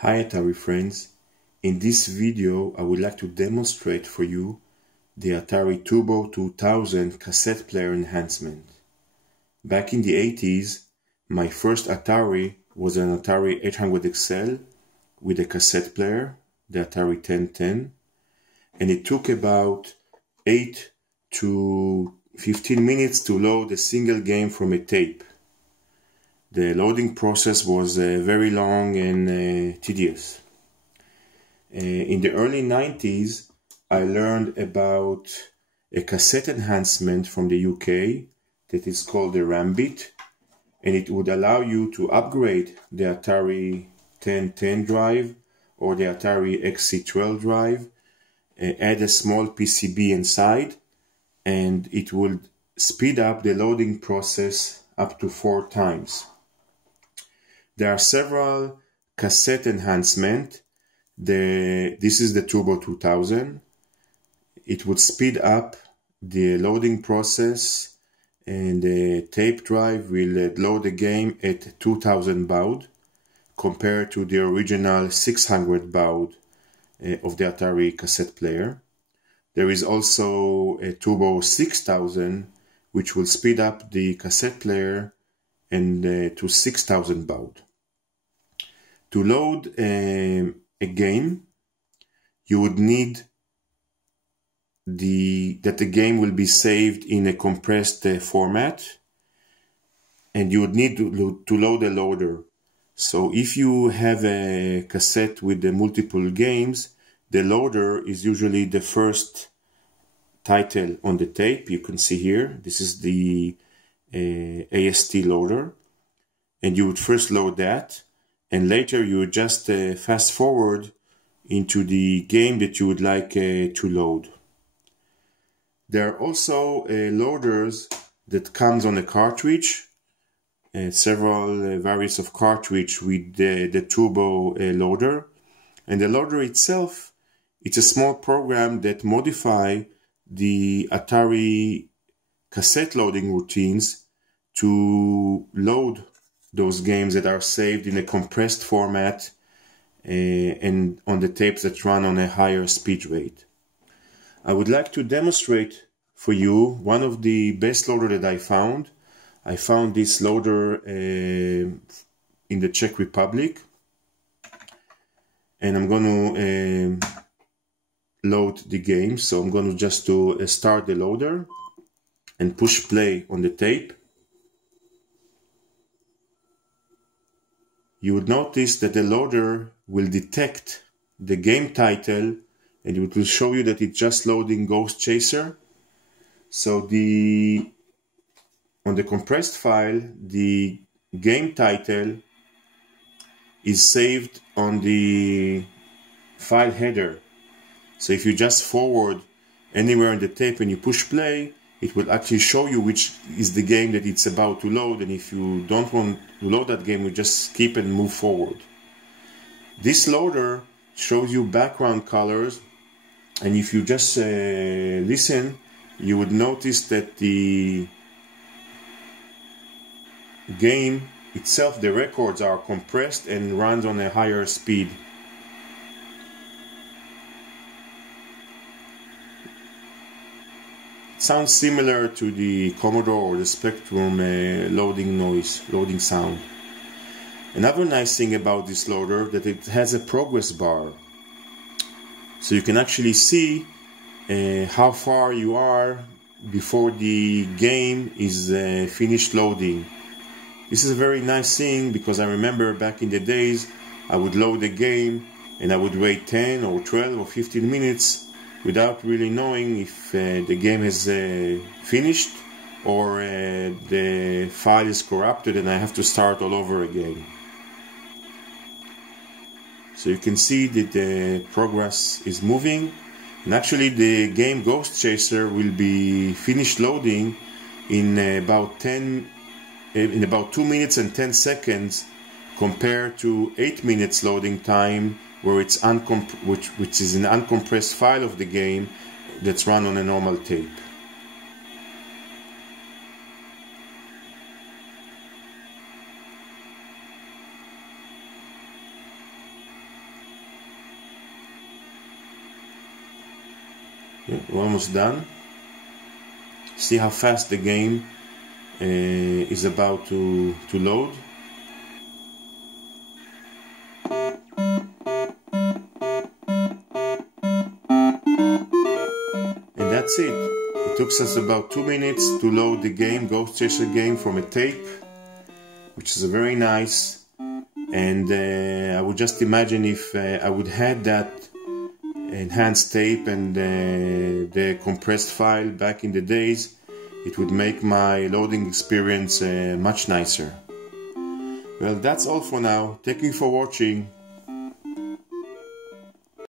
Hi Atari friends, in this video I would like to demonstrate for you the Atari Turbo 2000 cassette player enhancement. Back in the 80s, my first Atari was an Atari 800 XL with a cassette player, the Atari 1010, and it took about 8 to 15 minutes to load a single game from a tape. The loading process was very long and tedious. In the early 90s, I learned about a cassette enhancement from the UK that is called the Rambit, and it would allow you to upgrade the Atari 1010 drive or the Atari XC12 drive, add a small PCB inside, and it would speed up the loading process up to 4 times. There are several cassette enhancements. This is the Turbo 2000. It would speed up the loading process, and the tape drive will load the game at 2000 baud compared to the original 600 baud of the Atari cassette player. There is also a Turbo 6000 which will speed up the cassette player and to 6000 baud. To load a game, you would need that the game will be saved in a compressed format, and you would need to load a loader. So if you have a cassette with the multiple games, the loader is usually the first title on the tape. You can see here, this is the AST loader, and you would first load that, and later you would just fast forward into the game that you would like to load. There are also loaders that comes on a cartridge, several variants of cartridge with the turbo loader, and the loader itself, it's a small program that modify the Atari cassette loading routines to load those games that are saved in a compressed format and on the tapes that run on a higher speed rate. I would like to demonstrate for you one of the best loader that I found. I found this loader in the Czech Republic, and I'm going to load the game. So I'm going to just start the loader and push play on the tape. You would notice that the loader will detect the game title, and it will show you that it's just loading Ghost Chaser. So on the compressed file, the game title is saved on the file header. So if you just forward anywhere in the tape and you push play, it will actually show you which is the game that it's about to load, and if you don't want to load that game, you just skip and move forward. This loader shows you background colors, and if you just listen, you would notice that the game itself, the records are compressed and runs on a higher speed. Sounds similar to the Commodore or the Spectrum loading sound. Another nice thing about this loader that it has a progress bar, so you can actually see how far you are before the game is finished loading. This is a very nice thing, because I remember back in the days I would load a game and I would wait 10 or 12 or 15 minutes without really knowing if the game has finished or the file is corrupted and I have to start all over again. So you can see that the progress is moving, and actually the game Ghost Chaser will be finished loading in about 2 minutes and 10 seconds compared to 8 minutes loading time, where it's which is an uncompressed file of the game that's run on a normal tape. Yeah, we're almost done. See how fast the game is about to load. And that's it. It took us about 2 minutes to load the game, Ghost Chaser game, from a tape, which is a very nice. And I would just imagine if I would have that enhanced tape and the compressed file back in the days, it would make my loading experience much nicer. Well, that's all for now. Thank you for watching.